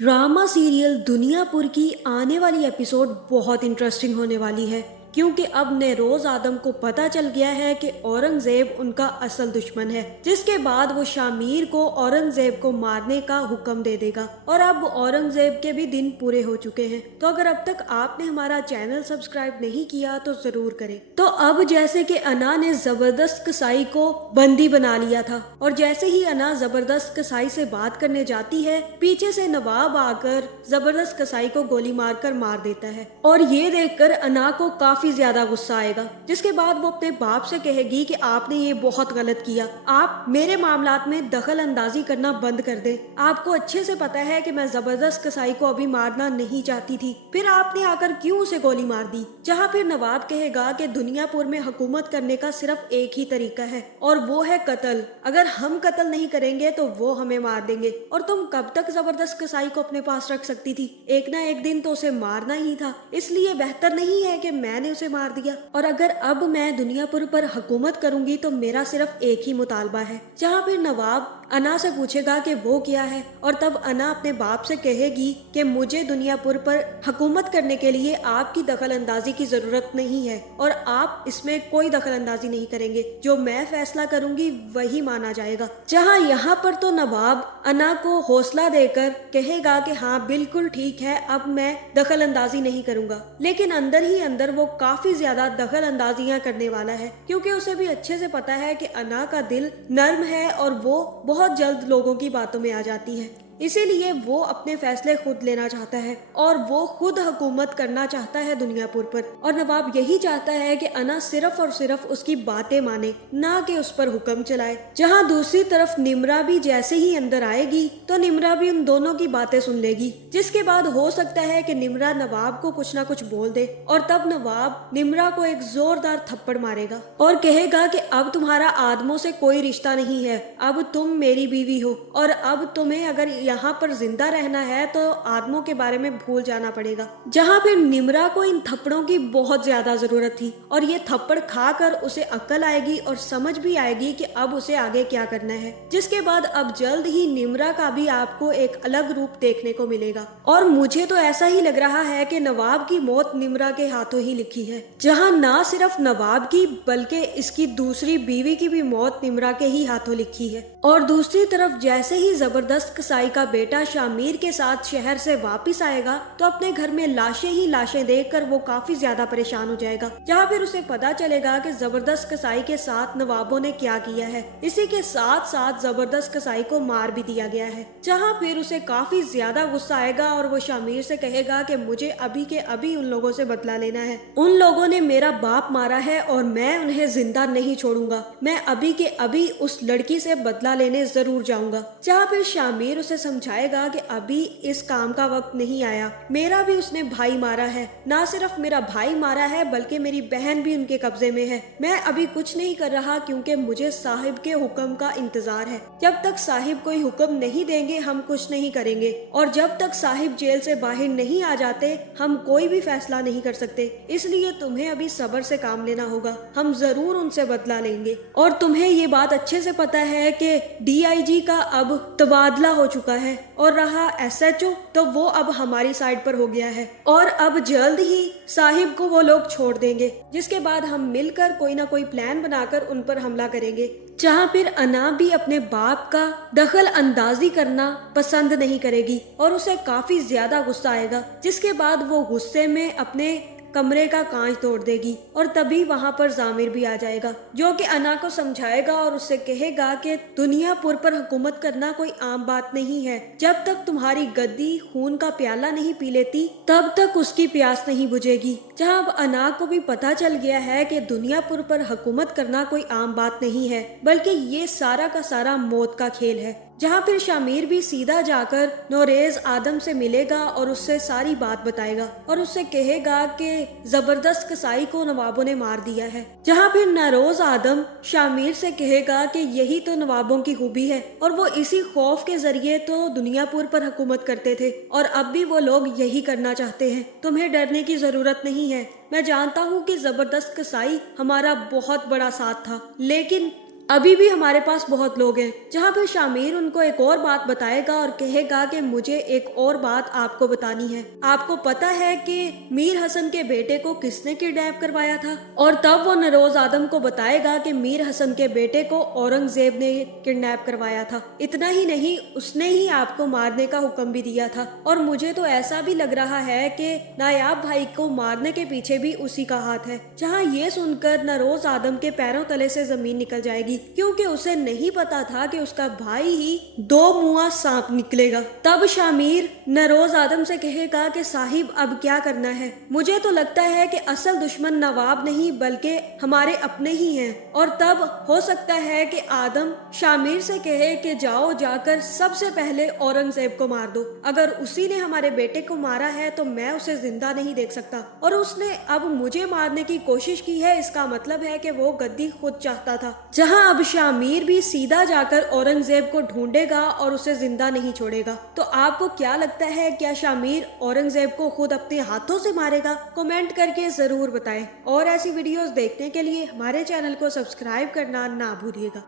Drama serial Duniyapur की आने वाली एपिसोड बहुत इंटरेस्टिंग होने वाली है क्योंकि अब नेरोज आदम को पता चल गया है कि औरंगजेब उनका असल दुश्मन है, जिसके बाद वो शामीर को औरंगजेब को मारने का हुक्म दे देगा और अब औरंगजेब के भी दिन पूरे हो चुके हैं। तो अगर अब तक आपने हमारा चैनल सब्सक्राइब नहीं किया तो जरूर करें। तो अब जैसे कि अना ने जबरदस्त कसाई को बंदी बना लिया था और जैसे ही अना जबरदस्त कसाई से बात करने जाती है, पीछे से नवाब आकर जबरदस्त कसाई को गोली मारकर मार देता है और ये देखकर अना को काफी ज्यादा गुस्सा आएगा, जिसके बाद वो अपने बाप से कहेगी कि आपने ये बहुत गलत किया, आप मेरे मामलात में दखल अंदाजी करना बंद कर दे। आपको अच्छे से पता है कि मैं जबरदस्त कसाई को अभी मारना नहीं चाहती थी, फिर आपने आकर क्यों उसे गोली मार दी। जहाँ फिर नवाब कहेगा कि दुनियापुर में हुकूमत करने का सिर्फ एक ही तरीका है और वो है कत्ल। अगर हम कत्ल नहीं करेंगे तो वो हमें मार देंगे और तुम कब तक जबरदस्त कसाई को अपने पास रख सकती थी, एक ना एक दिन तो उसे मारना ही था, इसलिए बेहतर नहीं है कि मैंने उसे मार दिया। और अगर अब मैं दुनियापुर पर हुकूमत करूंगी तो मेरा सिर्फ एक ही मुतालबा है। जहाँ फिर नवाब अना से पूछेगा कि वो क्या है और तब अना अपने बाप से कहेगी कि मुझे दुनियापुर पर हुकूमत करने के लिए आपकी दखल अंदाजी की जरूरत नहीं है और आप इसमें कोई दखल अंदाजी नहीं करेंगे, जो मैं फैसला करूंगी वही माना जाएगा। जहाँ यहाँ पर तो नवाब अना को हौसला देकर कहेगा कि हाँ बिल्कुल ठीक है, अब मैं दखल अंदाजी नहीं करूंगा, लेकिन अंदर ही अंदर वो काफी ज्यादा दखल अंदाजियां करने वाला है, क्योंकि उसे भी अच्छे से पता है कि अना का दिल नर्म है और वो बहुत जल्द लोगों की बातों में आ जाती है, इसीलिए वो अपने फैसले खुद लेना चाहता है और वो खुद हुकूमत करना चाहता है दुनियापुर पर। और नवाब यही चाहता है कि अना सिर्फ और सिर्फ उसकी बातें माने, ना कि उस पर हुक्म चलाए। जहाँ दूसरी तरफ निम्रा भी जैसे ही अंदर आएगी तो निम्रा भी उन दोनों की बातें सुन लेगी, जिसके बाद हो सकता है कि निम्रा नवाब को कुछ ना कुछ बोल दे और तब नवाब निम्रा को एक जोरदार थप्पड़ मारेगा और कहेगा कि अब तुम्हारा आदमों से कोई रिश्ता नहीं है, अब तुम मेरी बीवी हो और अब तुम्हें अगर यहाँ पर जिंदा रहना है तो आदमों के बारे में भूल जाना पड़ेगा। जहाँ फिर निम्रा को इन थप्पड़ों की बहुत ज्यादा जरूरत थी और ये थप्पड़ खाकर उसे अक्ल आएगी और समझ भी आएगी कि अब उसे आगे क्या करना है, जिसके बाद अब जल्द ही निम्रा का भी आपको एक अलग रूप देखने को मिलेगा। और मुझे तो ऐसा ही लग रहा है कि नवाब की मौत निम्रा के हाथों ही लिखी है, जहाँ ना सिर्फ नवाब की बल्कि इसकी दूसरी बीवी की भी मौत निम्रा के ही हाथों लिखी है। और दूसरी तरफ जैसे ही जबरदस्त कसाई का बेटा शामीर के साथ शहर से वापस आएगा तो अपने घर में लाशें ही लाशें देखकर वो काफी ज्यादा परेशान हो जाएगा। जहाँ फिर उसे पता चलेगा कि जबरदस्त कसाई के साथ नवाबों ने क्या किया है, इसी के साथ साथ जबरदस्त कसाई को मार भी दिया गया है। जहाँ फिर उसे काफी ज्यादा गुस्सा आएगा और वो शामीर से कहेगा कि मुझे अभी के अभी उन लोगों से बदला लेना है, उन लोगों ने मेरा बाप मारा है और मैं उन्हें जिंदा नहीं छोड़ूंगा, मैं अभी के अभी उस लड़की से बदला लेने जरूर जाऊंगा। जहाँ फिर शामीर उसे समझाएगा कि अभी इस काम का वक्त नहीं आया, मेरा भी उसने भाई मारा है, ना सिर्फ मेरा भाई मारा है बल्कि मेरी बहन भी उनके कब्जे में है, मैं अभी कुछ नहीं कर रहा क्योंकि मुझे साहिब के हुक्म का इंतजार है, जब तक साहिब कोई हुक्म नहीं देंगे हम कुछ नहीं करेंगे और जब तक साहिब जेल से बाहर नहीं आ जाते हम कोई भी फैसला नहीं कर सकते, इसलिए तुम्हें अभी सब्र से काम लेना होगा, हम जरूर उनसे बदला लेंगे। और तुम्हें ये बात अच्छे से पता है कि DIG का अब तबादला हो चुका है और रहा SHO तो वो अब हमारी साइड पर हो गया है और अब जल्द ही साहिब को वो लोग छोड़ देंगे, जिसके बाद हम मिलकर कोई ना कोई प्लान बनाकर उन पर हमला करेंगे। जहाँ फिर अना भी अपने बाप का दखल अंदाजी करना पसंद नहीं करेगी और उसे काफी ज्यादा गुस्सा आएगा, जिसके बाद वो गुस्से में अपने कमरे का कांच तोड़ देगी और तभी वहाँ पर जामिर भी आ जाएगा, जो कि अना को समझाएगा और उससे कहेगा कि दुनियापुर पर हुकूमत करना कोई आम बात नहीं है, जब तक तुम्हारी गद्दी खून का प्याला नहीं पी लेती तब तक उसकी प्यास नहीं बुझेगी। जहाँ अब अना को भी पता चल गया है कि दुनियापुर पर हुकूमत करना कोई आम बात नहीं है बल्कि ये सारा का सारा मौत का खेल है। जहाँ फिर शामीर भी सीधा जाकर नौरेज आदम से मिलेगा और उससे सारी बात बताएगा और उससे कहेगा कि जबरदस्त कसाई को नवाबों ने मार दिया है। जहाँ फिर नौरोज आदम शामीर से कहेगा कि यही तो नवाबों की खूबी है और वो इसी खौफ के जरिए तो दुनियापुर पर हुकूमत करते थे और अब भी वो लोग यही करना चाहते हैं, तुम्हें डरने की जरूरत नहीं है। मैं जानता हूँ कि जबरदस्त कसाई हमारा बहुत बड़ा साथ था, लेकिन अभी भी हमारे पास बहुत लोग हैं। जहाँ पे शामिर उनको एक और बात बताएगा और कहेगा कि मुझे एक और बात आपको बतानी है। आपको पता है कि मीर हसन के बेटे को किसने किडनैप करवाया था? और तब वो नरोज आदम को बताएगा कि मीर हसन के बेटे को औरंगजेब ने किडनैप करवाया था। इतना ही नहीं, उसने ही आपको मारने का हुक्म भी दिया था। और मुझे तो ऐसा भी लग रहा है कि नायाब भाई को मारने के पीछे भी उसी का हाथ है। जहाँ ये सुनकर नरोज आदम के पैरों तले से जमीन निकल जाएगी, क्योंकि उसे नहीं पता था कि उसका भाई ही दो मुआ सांप निकलेगा। तब शामिर नरोज आदम से कहेगा कि साहिब अब क्या करना है? मुझे तो लगता है कि असल दुश्मन नवाब नहीं बल्कि हमारे अपने ही हैं। और तब हो सकता है कि आदम शामिर से कहे कि जाओ जाकर सबसे पहले औरंगजेब को मार दो। अगर उसी ने हमारे बेटे को मारा है तो मैं उसे जिंदा नहीं देख सकता, और उसने अब मुझे मारने की कोशिश की है, इसका मतलब है कि वो गद्दी खुद चाहता था। जहां अब शामिर भी सीधा जाकर औरंगजेब को ढूंढेगा और उसे जिंदा नहीं छोड़ेगा। तो आपको क्या लगता है, क्या शामिर औरंगजेब को खुद अपने हाथों से मारेगा? कमेंट करके जरूर बताएं। और ऐसी वीडियोस देखने के लिए हमारे चैनल को सब्सक्राइब करना ना भूलिएगा।